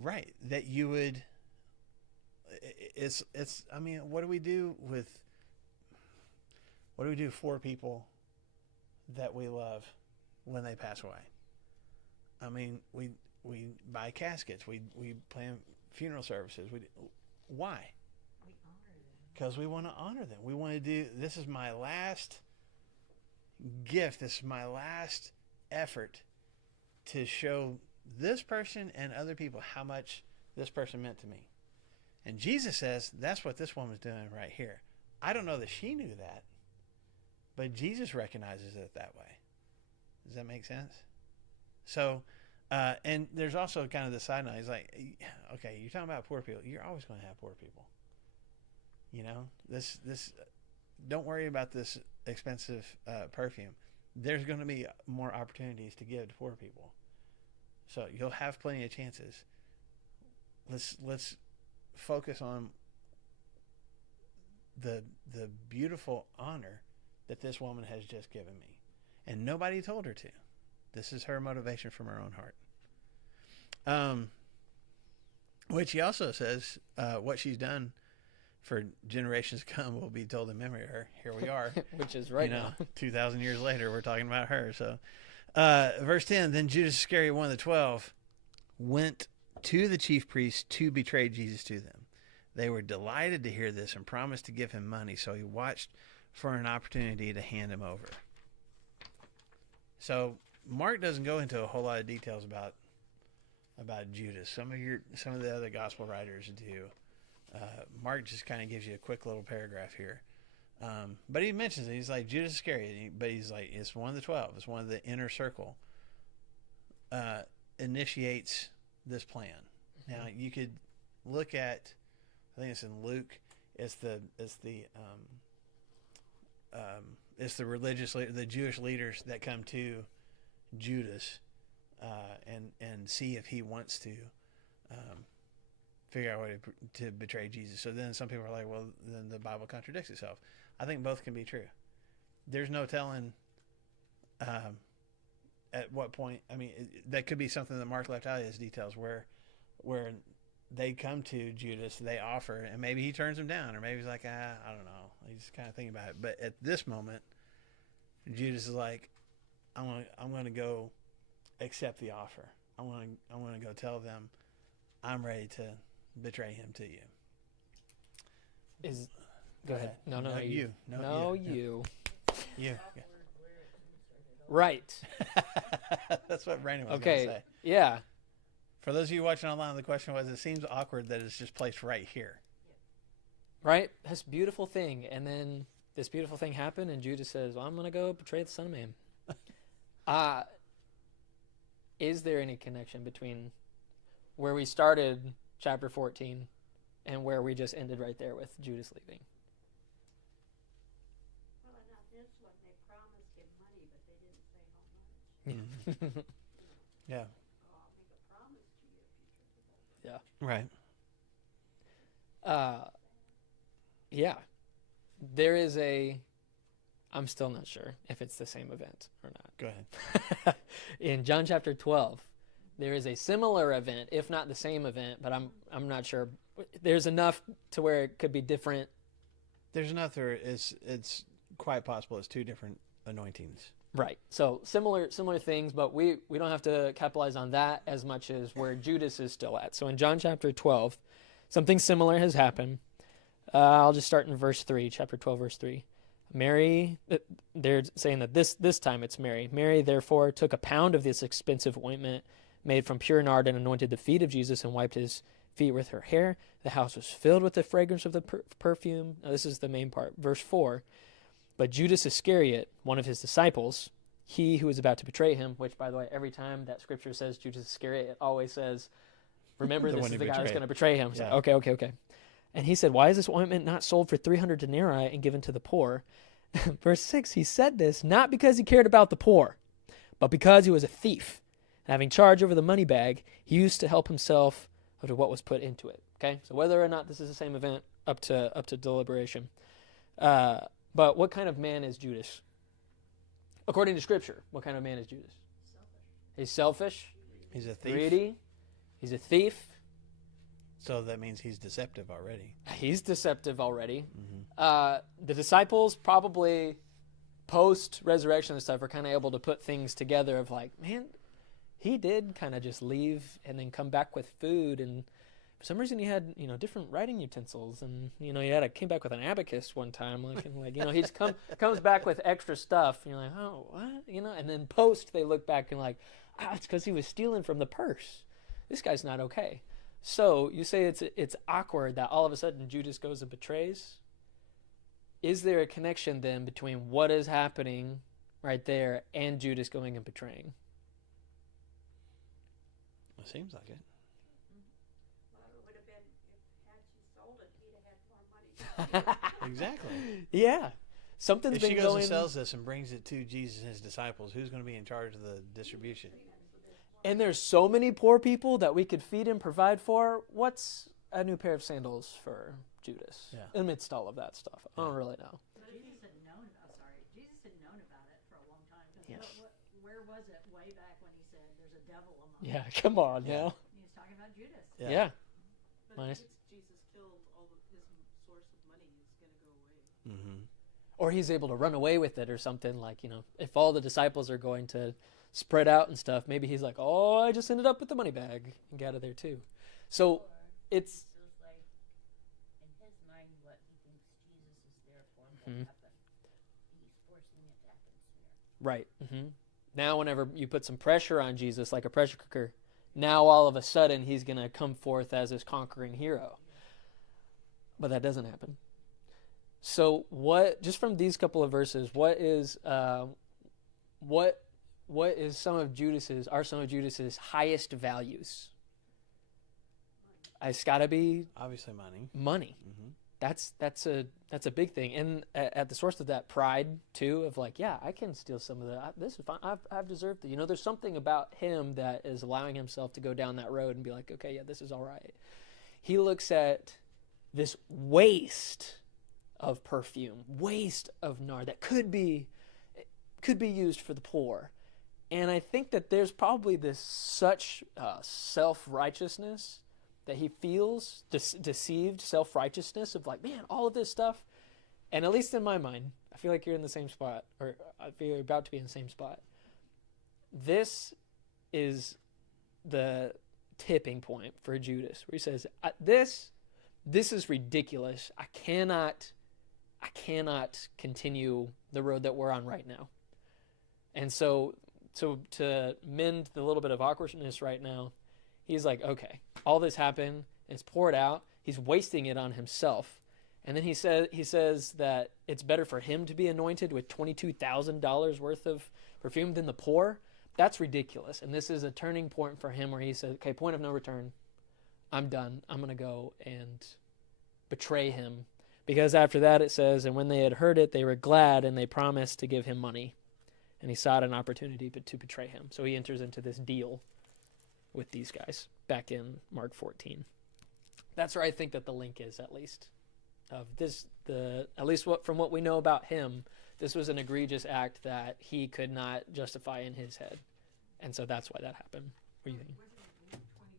right? That you would. It's. I mean, what do we do for people that we love when they pass away? I mean, we buy caskets. We plan funeral services. Why? We honor them. Because we want to honor them. We want to do. This is my last gift. This is my last effort to show this person and other people how much this person meant to me. And Jesus says that's what this woman's doing right here. I don't know that she knew that, but Jesus recognizes it that way. Does that make sense? So, and there's also kind of the side note. He's like, okay, you're talking about poor people. You're always going to have poor people. You know, this. Don't worry about this expensive perfume. There's going to be more opportunities to give to poor people. So you'll have plenty of chances. Let's focus on the beautiful honor that this woman has just given me. And nobody told her to. This is her motivation from her own heart. Which he also says what she's done for generations to come will be told in memory of her. Here we are. Which is right now. 2,000 years later, we're talking about her. So, verse 10, then Judas Iscariot, one of the 12, went to the chief priests to betray Jesus to them. They were delighted to hear this and promised to give him money, so he watched for an opportunity to hand him over. So, Mark doesn't go into a whole lot of details about Judas. Some of the other gospel writers do. Mark just kind of gives you a quick little paragraph here. But he mentions it. He's like Judas Iscariot, but he's like, it's one of the 12. It's one of the inner circle. Initiates this plan. Now you could look at, I think it's in Luke. It's the religious, the Jewish leaders that come to Judas, and see if he wants to figure out a way to betray Jesus. So then some people are like, well, then the Bible contradicts itself. I think both can be true. There's no telling at what point. I mean, that could be something that Mark left out of his details, where they come to Judas, they offer, and maybe he turns them down, or maybe he's like, I don't know. He's kind of thinking about it. But at this moment, Judas is like, I'm going to go accept the offer. I'm going to go tell them I'm ready to betray him to you. Go ahead. No, you. You. Yeah. Right. That's what Brandon was going to say. Yeah. For those of you watching online, the question was, it seems awkward that it's just placed right here. Right? That's a beautiful thing. And then this beautiful thing happened, and Judas says, well, I'm going to go betray the Son of Man. Is there any connection between where we started chapter 14 and where we just ended right there with Judas leaving? Well, and not this one. They promised him money, but they didn't say how much. Yeah. Oh, I'll make a promise to you if you trust me. Right. Yeah. There is I'm still not sure if it's the same event or not. Go ahead. In John chapter 12, there is a similar event, if not the same event, but I'm not sure. There's enough to where it could be different. There's enough there. It's quite possible it's two different anointings. Right. So similar things, but we don't have to capitalize on that as much as where Judas is still at. So in John chapter 12, something similar has happened. I'll just start in verse 3, chapter 12, verse 3. Mary, they're saying that this time it's Mary. Mary, therefore, took a pound of this expensive ointment made from pure nard and anointed the feet of Jesus and wiped his feet with her hair. The house was filled with the fragrance of the perfume. Now, this is the main part. Verse 4, but Judas Iscariot, one of his disciples, he who was about to betray him, which, by the way, every time that scripture says Judas Iscariot, it always says, remember, this is the guy who's going to betray him. So, yeah. Okay. And he said, why is this ointment not sold for 300 denarii and given to the poor? Verse 6, he said this not because he cared about the poor, but because he was a thief. Having charge over the money bag, he used to help himself to what was put into it. Okay, so whether or not this is the same event, up to deliberation. But what kind of man is Judas? According to Scripture, what kind of man is Judas? Selfish. He's selfish. He's a thief. Greedy. He's a thief. So that means he's deceptive already. He's deceptive already. Mm-hmm. The disciples probably post-resurrection and stuff are kind of able to put things together of like, man, he did kind of just leave and then come back with food. And for some reason he had, different writing utensils, and he came back with an abacus one time, he just comes back with extra stuff. And you're like, oh, what? And then they look back and like, it's because he was stealing from the purse. This guy's not okay. So you say it's awkward that all of a sudden Judas goes and betrays. Is there a connection then between what is happening right there and Judas going and betraying? It seems like it. Well, it would have been, had she sold it, he'd have had more money. Exactly. Yeah. Something's If been she goes going... and sells this and brings it to Jesus and his disciples, who's going to be in charge of the distribution? And there's so many poor people that we could feed and provide for. What's a new pair of sandals for Judas? Yeah. Amidst all of that stuff. I don't really know. But Jesus had known about it for a long time. 'Cause Yes. where was it way back when he said there's a devil among Yeah, us? come on Yeah. now. He was talking about Judas. Yeah. But Nice. if Jesus killed all of his source of money, it's going to go away. Mm-hmm. Or he's able to run away with it or something, if all the disciples are going to spread out and stuff, maybe he's like, oh, I just ended up with the money bag and get out of there too. So it's... Jesus, like, in his mind, what he thinks Jesus is there for to Mhm. happen. He's forcing it to happen sooner. Right. Now whenever you put some pressure on Jesus, like a pressure cooker, now all of a sudden he's going to come forth as this conquering hero. But that doesn't happen. So just from these couple of verses, what is some of Judas's highest values? It's got to be Obviously, money. money. Mm-hmm. That's a big thing, and at the source of that pride too, of like, yeah, I can steal some of that. This is fine. I've deserved it. There's something about him that is allowing himself to go down that road and be like, okay, yeah, this is all right. He looks at this waste of perfume, waste of nard that could be used for the poor, and I think that there's probably this such self-righteousness that he feels, deceived self-righteousness of like, man, all of this stuff. And at least in my mind, I feel like you're in the same spot, or I feel you're about to be in the same spot. This is the tipping point for Judas, where he says, this is ridiculous. I cannot continue the road that we're on right now. And so to mend the little bit of awkwardness right now, he's like, okay, all this happened, it's poured out, he's wasting it on himself. And then he says that it's better for him to be anointed with $22,000 worth of perfume than the poor. That's ridiculous. And this is a turning point for him where he says, okay, point of no return. I'm done. I'm going to go and betray him. Because after that it says, and when they had heard it, they were glad and they promised to give him money. And he sought an opportunity to betray him. So he enters into this deal with these guys back in Mark 14. That's where I think that the link is, at least. Of this, at least from what we know about him, this was an egregious act that he could not justify in his head. And so that's why that happened. What do you think? Wasn't it Luke 22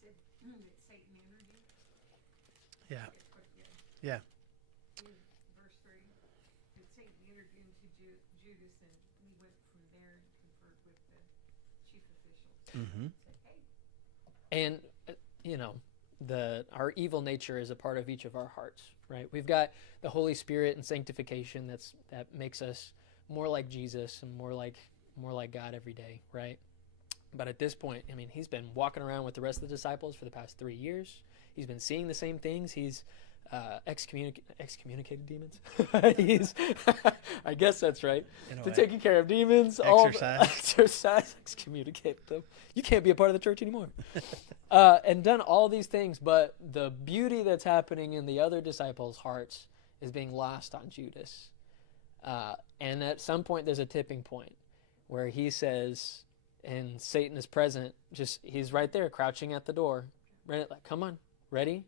where it said that Satan entered you? Yeah. Yeah. Yeah. In verse 3, that Satan entered into Judas, and he went from there and conferred with the chief officials. Mm-hmm. Said, hey, And, our evil nature is a part of each of our hearts, right? We've got the Holy Spirit and sanctification that makes us more like Jesus and more like God every day, right? But at this point, he's been walking around with the rest of the disciples for the past 3 years. He's been seeing the same things. He's excommunicated demons. I guess that's right. To taking care of demons. Exercise, excommunicate them. You can't be a part of the church anymore. And done all these things, but the beauty that's happening in the other disciples' hearts is being lost on Judas. And at some point, there's a tipping point where he says, and Satan is present, he's right there, crouching at the door, ready, like, come on, ready?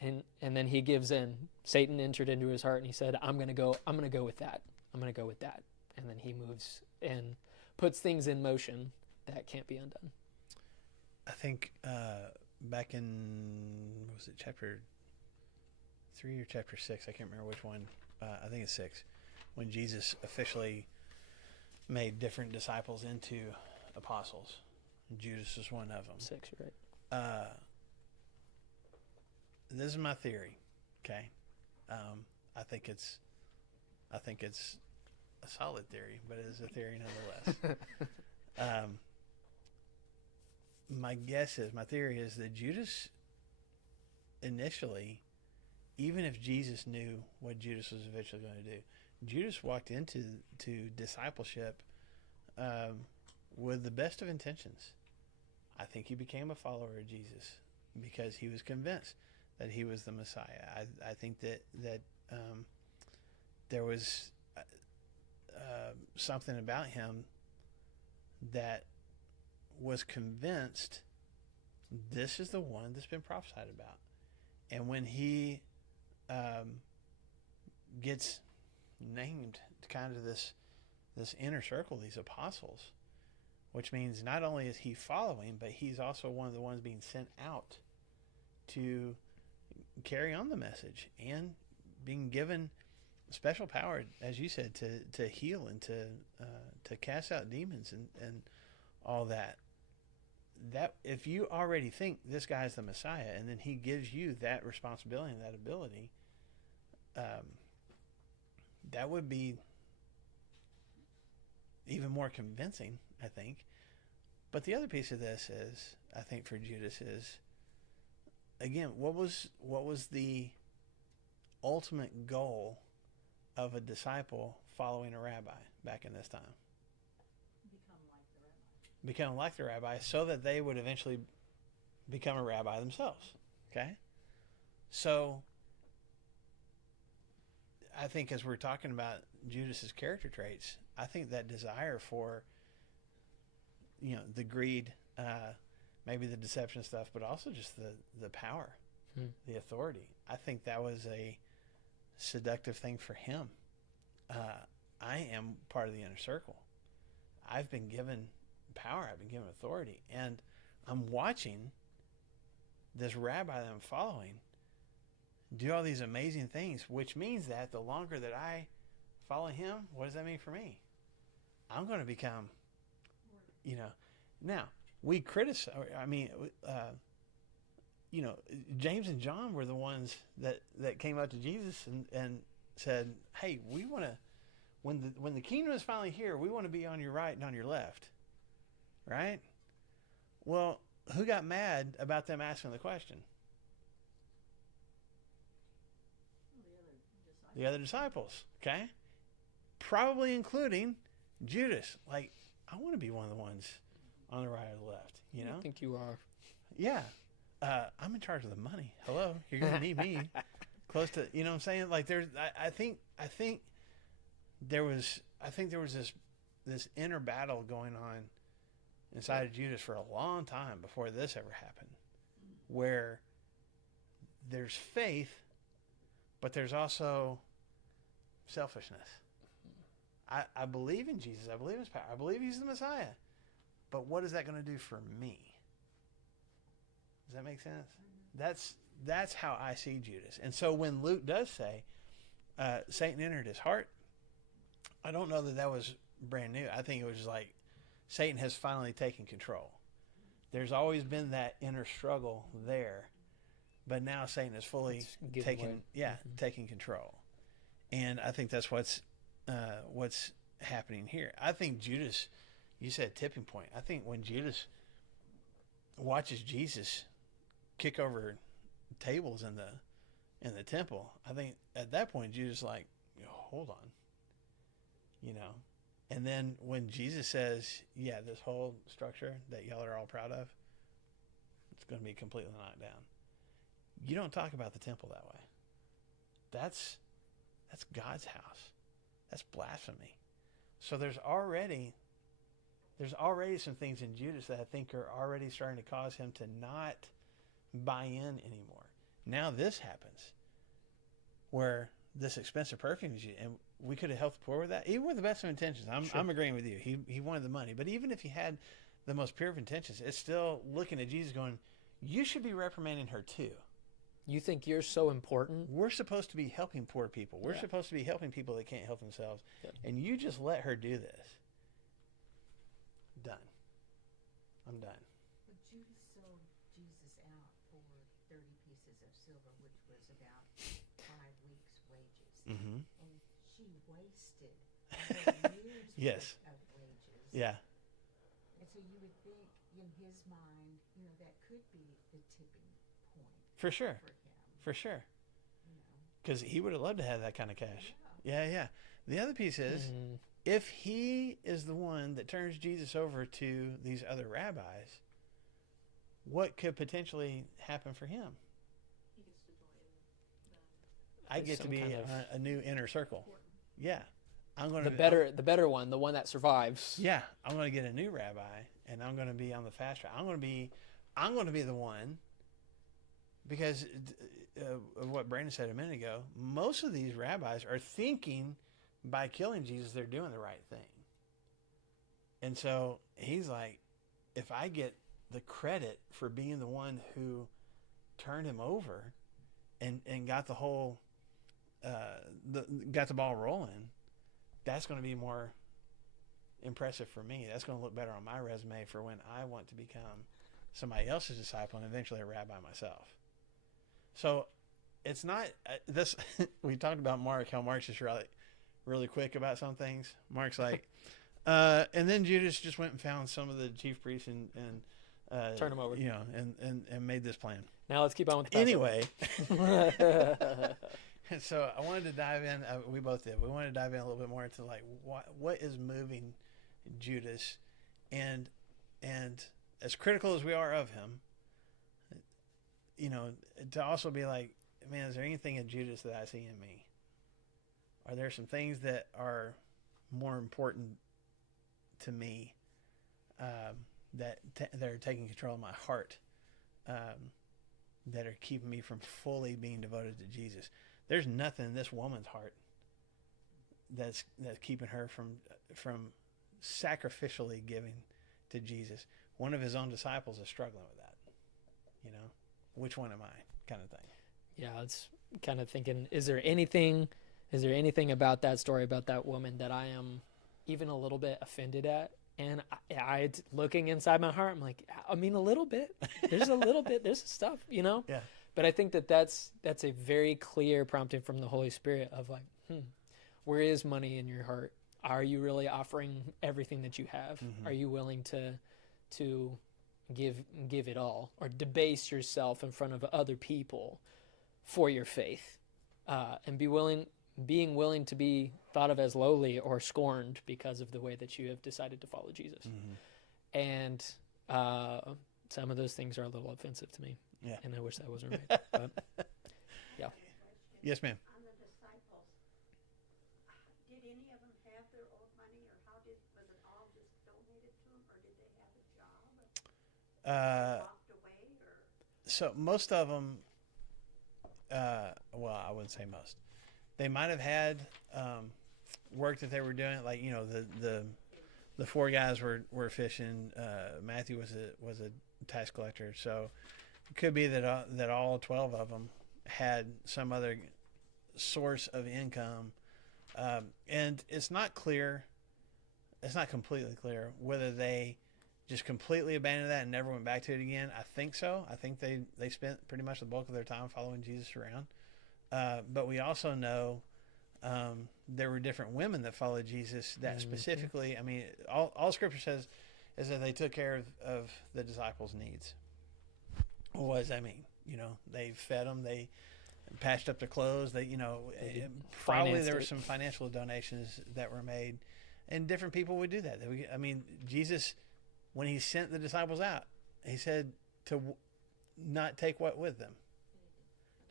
And then he gives in. Satan entered into his heart and he said, I'm going to go with that. I'm going to go with that. And then he moves and puts things in motion that can't be undone. I think back in, was it chapter 3 or chapter 6? I can't remember which one. I think it's 6. When Jesus officially made different disciples into apostles. Judas was one of them. 6, you're right. this is my theory. Okay, I think it's a solid theory, but it is a theory nonetheless. My theory is that Judas initially, even if Jesus knew what Judas was eventually going to do, Judas walked into discipleship with the best of intentions. I think he became a follower of Jesus because he was convinced that he was the Messiah. I think that there was something about him that was convinced this is the one that's been prophesied about. And when he gets named to kind of this inner circle, these apostles, which means not only is he following, but he's also one of the ones being sent out to carry on the message and being given special power, as you said, to heal and to cast out demons and all that. That if you already think this guy's the Messiah, and then he gives you that responsibility and that ability, that would be even more convincing, I think. But the other piece of this is, I think for Judas is, again, what was the ultimate goal of a disciple following a rabbi back in this time? Become like the rabbi so that they would eventually become a rabbi themselves. Okay? So I think as we're talking about Judas's character traits, I think that desire for, the greed, maybe the deception stuff, but also just the power, the authority. I think that was a seductive thing for him. I am part of the inner circle. I've been given power. I've been given authority. And I'm watching this rabbi that I'm following do all these amazing things, which means that the longer that I follow him, what does that mean for me? I'm going to become, now we criticize, James and John were the ones that came up to Jesus and said, hey, we want to, when the kingdom is finally here, we want to be on your right and on your left. Right? Well, who got mad about them asking the question? The other disciples. Okay? Probably including Judas. Like, I want to be one of the ones on the right or the left. I think you are. Yeah. I'm in charge of the money. Hello. You're going to need me. Close to, you know what I'm saying? Like, I think there was this inner battle going on inside of Judas for a long time before this ever happened, where there's faith, but there's also selfishness. I believe in Jesus. I believe in his power. I believe he's the Messiah. But what is that going to do for me? Does that make sense? That's how I see Judas. And so when Luke does say Satan entered his heart, I don't know that was brand new. I think it was just like Satan has finally taken control. There's always been that inner struggle there, but now Satan is fully taking control. And I think that's what's happening here. I think Judas, you said tipping point. I think when Judas watches Jesus kick over tables in the temple, I think at that point Judas is like, hold on. And then when Jesus says, yeah, this whole structure that y'all are all proud of, it's going to be completely knocked down. You don't talk about the temple that way. That's God's house. That's blasphemy. So there's already some things in Judas that I think are already starting to cause him to not buy in anymore. Now this happens where this expensive perfume is used, and we could have helped the poor with that, even with the best of intentions. I'm agreeing with you. He wanted the money, but even if he had the most pure of intentions, it's still looking at Jesus going, you should be reprimanding her too. You think you're so important? We're supposed to be helping poor people. We're supposed to be helping people that can't help themselves. Yeah. And you just let her do this. Done. I'm done. But Judas sold Jesus out for 30 pieces of silver, which was about 5 weeks' wages. Mm-hmm. And she wasted a whole year's Yes. worth of wages. Yeah. And so you would think, in his mind, that could be the tipping point For sure. for him. For sure. You know. Because he would have loved to have that kind of cash. Yeah. Yeah, yeah. The other piece is, if he is the one that turns Jesus over to these other rabbis, what could potentially happen for him? He gets to join them. I get to Some be kind of- a new inner circle. Yeah. I'm going The better one, the one that survives. Yeah, I'm going to get a new rabbi, and I'm going to be on the fast track. I'm going to be the one, because of what Brandon said a minute ago. Most of these rabbis are thinking by killing Jesus, they're doing the right thing. And so he's like, if I get the credit for being the one who turned him over and got the whole got the ball rolling, that's going to be more impressive for me. That's going to look better on my resume for when I want to become somebody else's disciple and eventually a rabbi myself. So it's not this. We talked about Mark, how Mark's just really quick about some things. Mark's like, and then Judas just went and found some of the chief priests and Turn them over. and made this plan. Now let's keep on with the Passover. Anyway. So I wanted to dive in. We both did. We wanted to dive in a little bit more into like what is moving Judas, and as critical as we are of him, to also be like, man, is there anything in Judas that I see in me? Are there some things that are more important to me that are taking control of my heart, that are keeping me from fully being devoted to Jesus? There's nothing in this woman's heart that's keeping her from sacrificially giving to Jesus. One of his own disciples is struggling with that. Which one am I, kind of thing. Yeah, it's kind of thinking, is there anything about that story, about that woman, that I am even a little bit offended at? And I looking inside my heart, I'm like, I mean, a little bit. There's a little bit. There's stuff, Yeah. But I think that's a very clear prompting from the Holy Spirit of like, where is money in your heart? Are you really offering everything that you have? Mm-hmm. Are you willing to give it all, or debase yourself in front of other people for your faith, and being willing to be thought of as lowly or scorned because of the way that you have decided to follow Jesus? Mm-hmm. And some of those things are a little offensive to me. Yeah. And I wish that wasn't right. But, yeah. Yes, ma'am. On the disciples, did any of them have their own money, or was it all just donated to them, or did they have a job? Walked away, or? So most of them, well, I wouldn't say most. They might have had work that they were doing, like the four guys were fishing. Matthew was a tax collector, so it could be that all 12 of them had some other source of income, and it's not clear. It's not completely clear whether they just completely abandoned that and never went back to it again. I think so. I think they spent pretty much the bulk of their time following Jesus around. But we also know there were different women that followed Jesus that specifically, I mean, all Scripture says is that they took care of the disciples' needs. What does that mean? They fed them, they patched up their clothes, probably there were some financial donations that were made, and different people would do that. Jesus, when he sent the disciples out, he said to not take what with them.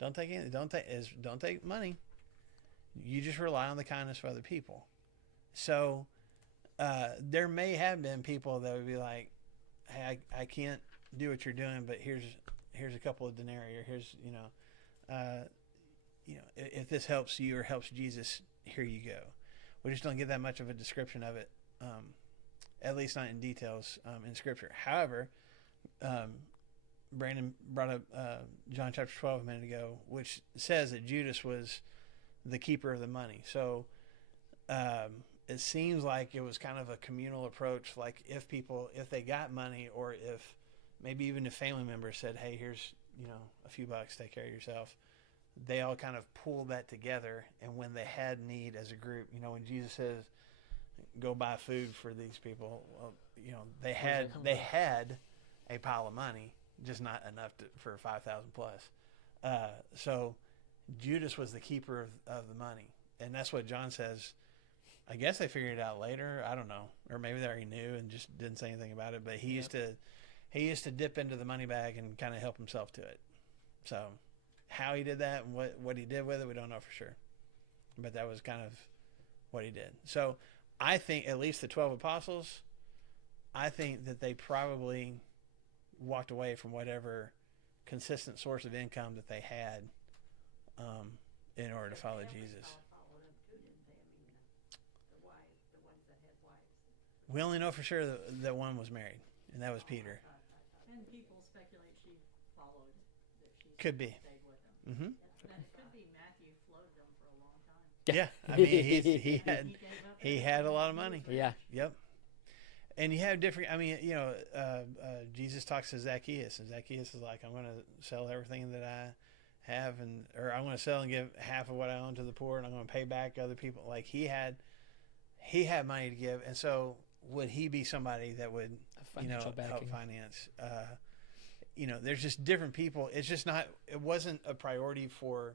Don't take anything. Don't take money. You just rely on the kindness of other people. So there may have been people that would be like, "Hey, I can't do what you're doing, but here's a couple of denarii, or here's if this helps you or helps Jesus, here you go." We just don't get that much of a description of it, at least not in details in Scripture. However, Brandon brought up John chapter 12 a minute ago, which says that Judas was the keeper of the money. So it seems like it was kind of a communal approach. Like if they got money, or if maybe even if family members said, "Hey, a few bucks, take care of yourself. They all kind of pulled that together, and when they had need as a group, when Jesus says, "Go buy food for these people," well, they had a pile of money, just not enough for 5,000 plus. So Judas was the keeper of the money, and that's what John says. I guess they figured it out later. I don't know, or maybe they already knew and just didn't say anything about it. But he used to dip into the money bag and kind of help himself to it. So how he did that and what he did with it, we don't know for sure. But that was kind of what he did. So I think at least the 12 apostles, I think that they probably walked away from whatever consistent source of income that they had in order to follow Jesus. Followed them too, didn't they? I mean, the wives, the ones that had wives. We only know for sure that one was married, and that was Peter. And people speculate she followed, that she Could be. stayed with him. Mm-hmm. And it could be Matthew floated them for a long time. Yeah, I mean he He had gave up he everything. had a lot of money. Yeah. Yep. And you have different. I mean, Jesus talks to Zacchaeus, and Zacchaeus is like, "I'm going to sell everything that I have, or I'm going to sell and give half of what I own to the poor, and I'm going to pay back other people." Like he had money to give, and so would he be somebody that would Financial help backing. finance? There's just different people. It's just not. It wasn't a priority for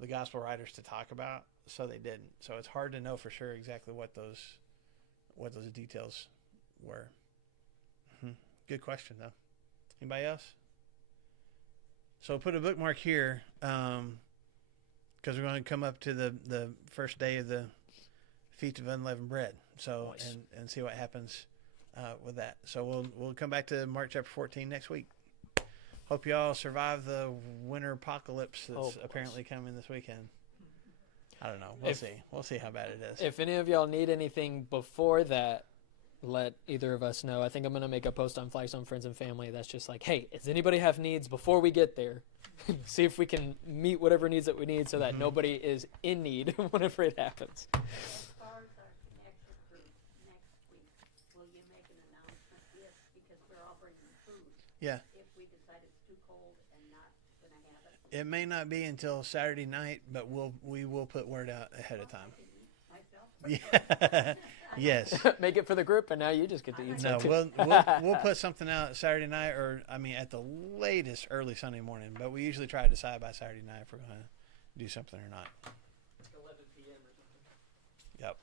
the gospel writers to talk about, so they didn't. So it's hard to know for sure exactly what those details were. Good question though. Anybody else? So put a bookmark here, because we're going to come up to the first day of the Feast of Unleavened Bread. So Nice. and see what happens with that. So we'll come back to Mark chapter 14 next week. Hope you all survive the winter apocalypse that's apparently coming this weekend. I don't know. We'll see how bad it is. If any of y'all need anything before that, let either of us know. I think I'm going to make a post on Flagstone Friends and Family that's just like, hey, does anybody have needs before we get there? See if we can meet whatever needs that we need so that nobody is in need whenever it happens. As far as our connected group next week, will you make an announcement? Yes, because we're all bringing food. Yeah. If we decide it's too cold and not gonna have it, It may not be until Saturday night, but we will put word out ahead of time. I can eat myself. Yeah. Yes. Make it for the group, and now you just get to eat No, some too. we'll put something out Saturday night, or at the latest early Sunday morning. But we usually try to decide by Saturday night if we're going to do something or not. Like 11 p.m. or something. Yep.